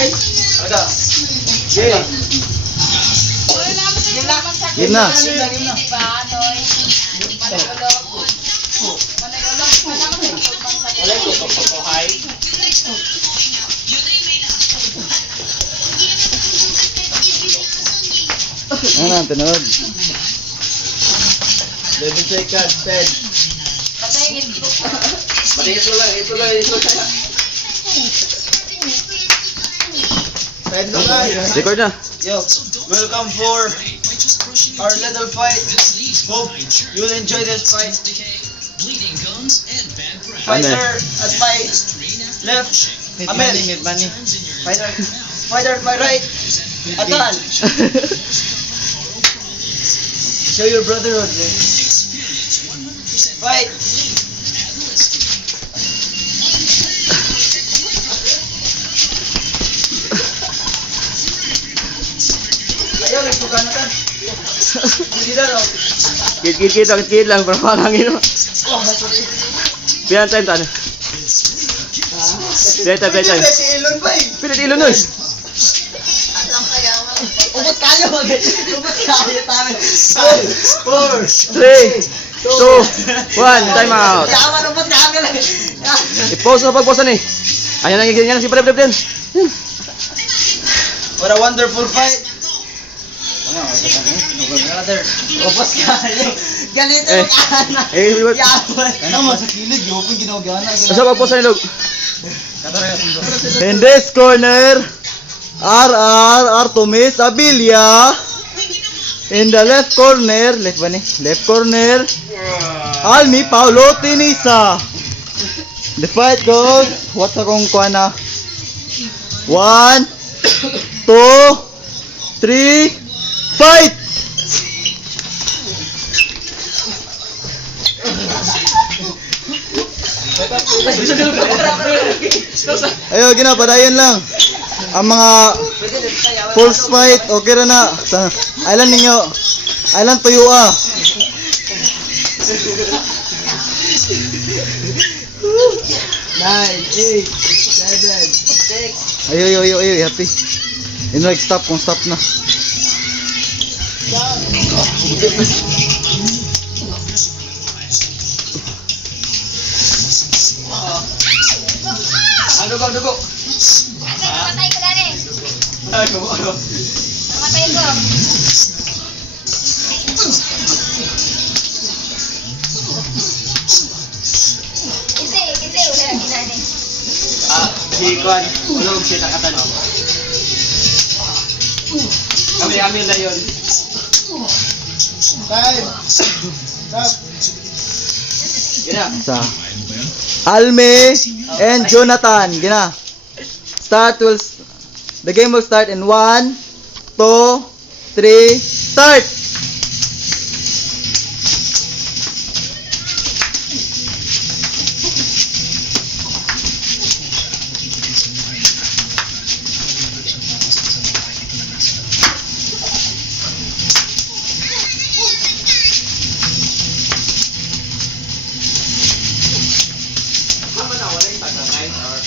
guys. Aga. Yay. Game na. Ano na, tunod. 11 seconds, 10. Pati ito lang. 10 lang guys. Record na. Yo, welcome for our little fight. Hope you'll enjoy this fight. Fighter at my left, Amel. Fighter at my right, Atan. Show your brotherhood, man. Fight. Ayaw, nagpugan na ka. Hindi na raw. Kit lang, pero malangin mo. Pilan time tan. Pilan time. Ilon ba eh? Pilan ilon noy. Ubot kayo tayo. 4, 3, 2, 1, time out. Yaman ubot kami lang. I-pause na pag-pause na eh. Ayan lang si Brep din. What a wonderful fight. Ubot kayo. Ganito ang anak. Yaman. Ano mo sa kilid, yung ginagawa na. Asa pag-pause na ilog. In this corner, Artemis Abilia. In the left corner, left corner, Almi Paulo Tinisa. The fight goes, what's akong kuha na? 1, 2, 3, fight! Ayo, padayon lang. Ang mga pulse fight, okay ra na. Sa island ninyo. Island tuyo ah. 9, 8, 7, 6. Ayo, happy. Like stop kung stop na. Dugo. Namatay ko dali. Ano? Namatay ko. Kasi wala na ginani. Si Kwan, ulog siya nakatanong. Kami na yun. Time. Stop. Gina. Sa Alme and Jonathan. Gina. The game will start in 1, 2, 3, start.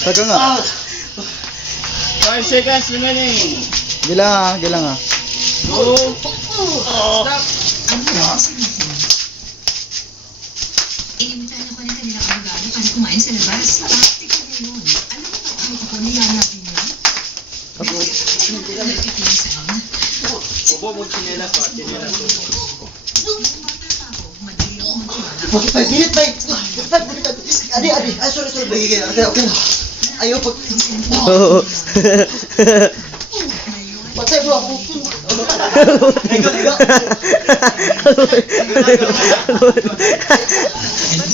Tagal nga. 5 seconds remaining. Gilang ah. Go. Inimbitahan ako ng kanilang abogado para kumain sa labas. Taktika na yun. Alam mo ba kung ako nilalapin yun? Nagpipinsan. Bobo mo chinelas ba? Chinelas to. Nung bata pa ako, madali ako magtiwala. 45 minutes, mate. Adi. Ay, sorry. Okay. Ayaw pag... Patay bro ako.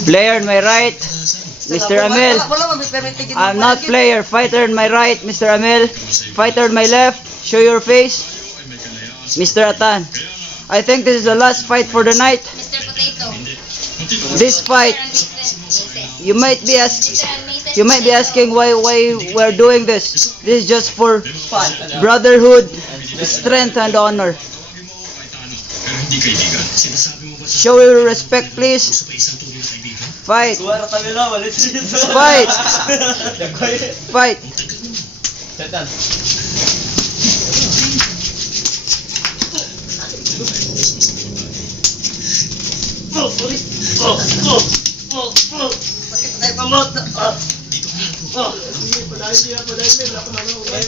Player on my right, Mr. Amel. I'm not player. Fighter on my right, Mr. Amel. Fighter on my left, show your face, Mr. Atan. I think this is the last fight for the night. Mr. Potato. This fight, you might be asking why we're doing this. This is just for brotherhood, strength, and honor. Show your respect, please. Fight. Fight. Fight. Setan. Ay, pamot.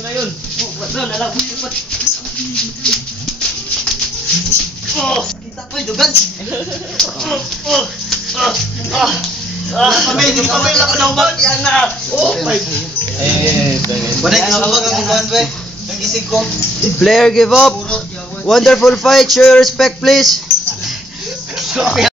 Ayun. Kita ko dugan. Kami di kami lang ng bagyan na. Oh, my. Wala ka ba ang buwan ba? Nagising ko. Player give up. Wonderful fight. Show your respect, please.